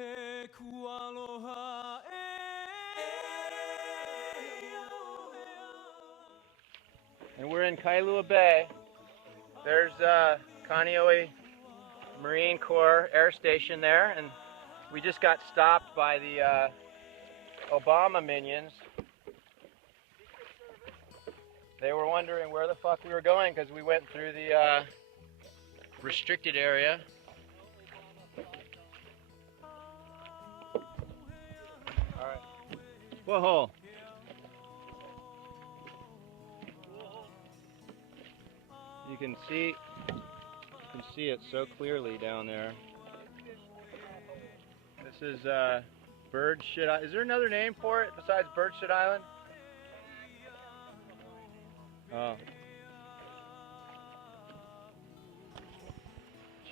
And we're in Kailua Bay. There's Kaneohe Marine Corps Air Station there, and we just got stopped by the Obama minions. They were wondering where the fuck we were going because we went through the restricted area. Alright. Whoa. You can see it so clearly down there. This is Bird Shit Island. Is there another name for it besides Bird Shit Island? Oh.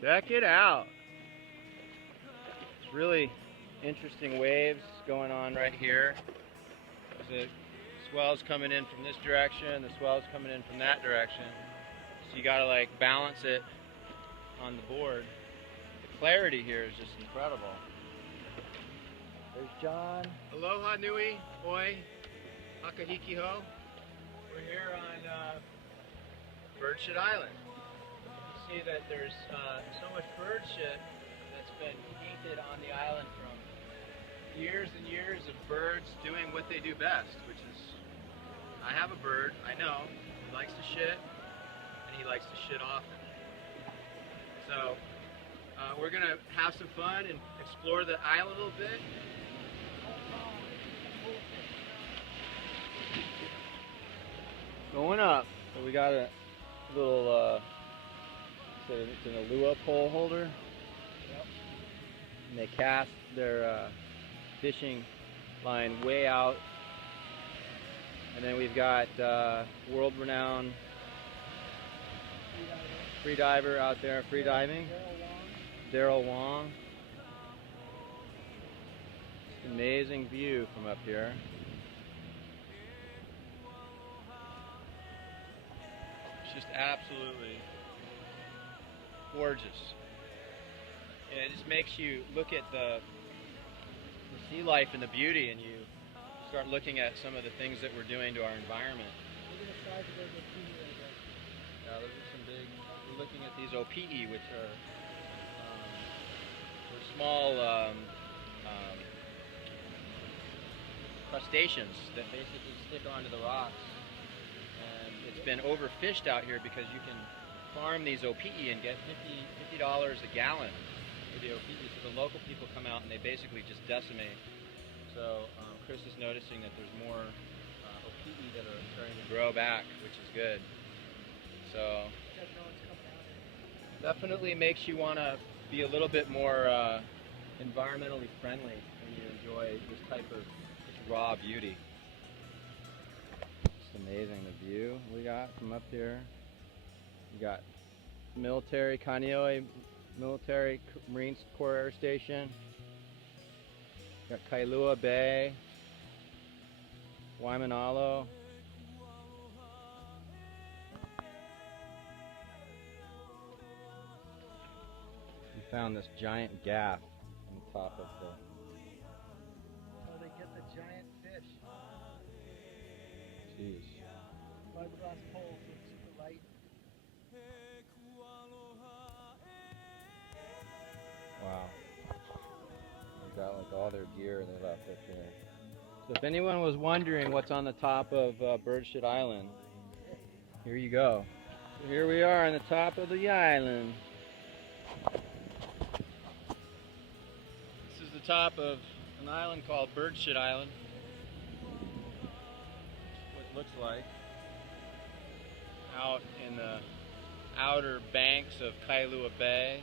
Check it out. It's really interesting waves going on right here. The swell's coming in from this direction, the swell's coming in from that direction. So you gotta like balance it on the board. The clarity here is just incredible. There's John. Aloha nui, oi, hakahiki ho. We're here on Bird Shit Island. You see that there's so much bird shit that's been painted on the island from years and years of birds doing what they do best, which is, I have a bird, I know, he likes to shit, and he likes to shit often. So we're gonna have some fun and explore the island a little bit. Going up, so we got a little, it's an Alua pole holder. Yep. And they cast their fishing line way out. And then we've got world-renowned free diver out there, free diving. Daryl Wong. It's an amazing view from up here. It's just absolutely gorgeous. And it just makes you look at the sea life and the beauty, and you start looking at some of the things that we're doing to our environment. Look at the size of those OPE right there. Yeah, those are some big. We're looking at these OPE, which are small crustaceans that basically stick onto the rocks. And it's been overfished out here because you can farm these OPE and get $50 a gallon for the OPE. So the local people come out and they basically just decimate. So Chris is noticing that there's more OPE that are starting to grow back, which is good. So definitely makes you want to be a little bit more environmentally friendly when you enjoy this type of raw beauty. It's amazing the view we got from up here. We got military, Kaneohe Military Marine Corps Air Station. Got Kailua Bay, Waimanalo. We found this giant gaff on the top of the... Oh, they get the giant fish. Jeez. Fiberglass pole, so it's super light. Wow. They've got like all their gear they left up here. So if anyone was wondering what's on the top of Bird Shit Island, here you go. So here we are on the top of the island. This is the top of an island called Bird Shit Island. What it looks like. Out in the outer banks of Kailua Bay.